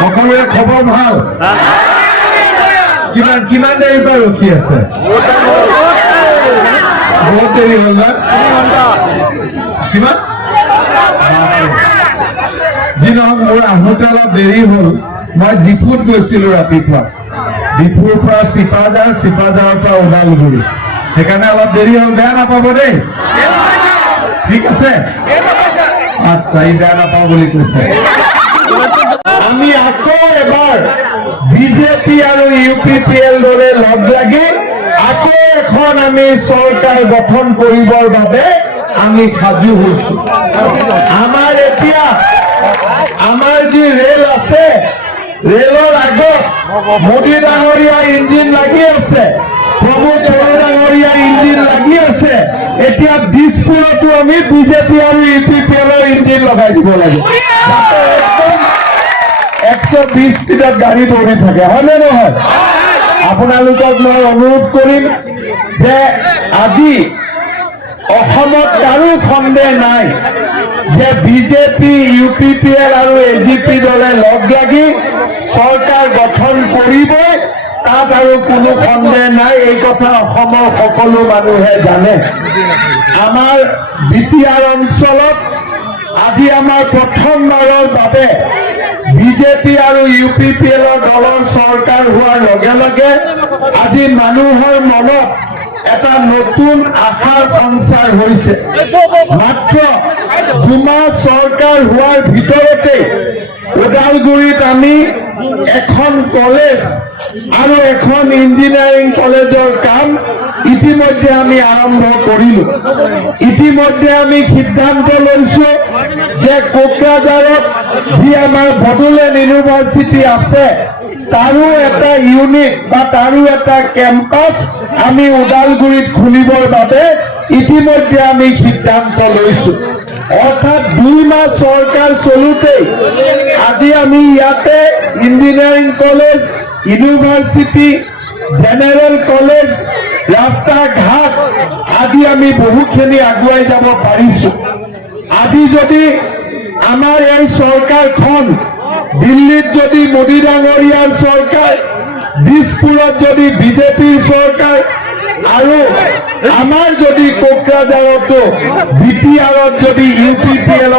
সকলোৰে খবৰ ভাল কিমান দেৰি পৰা ৰখি আছে বহুত দেৰি হ'ল না কিমান যি নহওক মোৰ আহোঁতে অলপ দেৰি হ'ল মই ডিপুত গৈছিলো ৰাতিপুৱা ডিপুৰ পৰা চিপাঝাৰৰ পৰা ওদালগুৰি সেইকাৰণে অলপ দেৰি হ'ল বেয়া নাপাব দেই ঠিক আছে আচ্ছা ই বেয়া নাপাব বুলি কৈছে আমি আকৌ এবাৰ বিজেপি আৰু UPPL দলে লগ লাগি আকৌ এখন আমি চৰকাৰ গঠন কৰিবৰ বাবে আমি সাজু হৈছো আমাৰ এতিয়া আমাৰ যি ৰেল আছে ৰেলৰ আগত মোদী ডাঙৰীয়া ইঞ্জিন লাগি আছে প্ৰমোদ ডাঙৰীয়া ইঞ্জিন লাগি আছে এতিয়া দিছপুৰতো আমি বিজেপি আৰু UPPLৰ ইঞ্জিন লগাই দিব লাগে 120 স্পীডত গাড়ী দৌৰি থাকে হয়নে নহয় আপোনালোকক মই অনুৰোধ কৰিম যে আজি অসমত কাৰো সন্দেহ নাই যে বিজেপি UPPL আৰু AGP দলে লগ লাগি চৰকাৰ গঠন কৰিবই তাত আৰু কোনো সন্দেহ নাই এই কথা অসমৰ সকলো মানুহে জানে আমাৰ বিটিআৰ অঞ্চলত আজি আমাৰ প্ৰথমবাৰৰ বাবে বিজেপি আৰু UPPLৰ দলৰ চৰকাৰ হোৱাৰ লগে লগে আজি মানুহৰ মনত এটা নতুন আশাৰ সঞ্চাৰ হৈছে মাত্ৰ দুমাহ চৰকাৰ হোৱাৰ ভিতৰতে ওদালগুৰিত আমি এখন কলেজ আৰু এখন ইঞ্জিনিয়াৰিং কলেজৰ কাম ইতিমধ্যে আমি আৰম্ভ কৰিলো ইতিমধ্যে আমি সিদ্ধান্ত লৈছো যে কোকৰাঝাৰত যি আমাৰ বড়োলেণ্ড ইউনিভাৰ্চিটি আছে তাৰো এটা ইউনিট বা তাৰো এটা কেম্পাছ আমি ওদালগুৰিত খুলিবৰ বাবে ইতিমধ্যে আমি সিদ্ধান্ত লৈছো অৰ্থাৎ 2 মাহ চৰকাৰ চলোতে আজি আমি ইয়াতে engineering college university general college ৰাস্তা ঘাট আদি আমি বহুখিনি আগুৱাই যাব পাৰিছো আজি যদি আমাৰ এই চৰকাৰখন দিল্লীত যদি মোদী ডাঙৰীয়াৰ চৰকাৰ দিছপুৰত যদি বিজেপিৰ চৰকাৰ আৰু আমাৰ যদি কোকৰাঝাৰতো বিটিআৰত যদি UPPL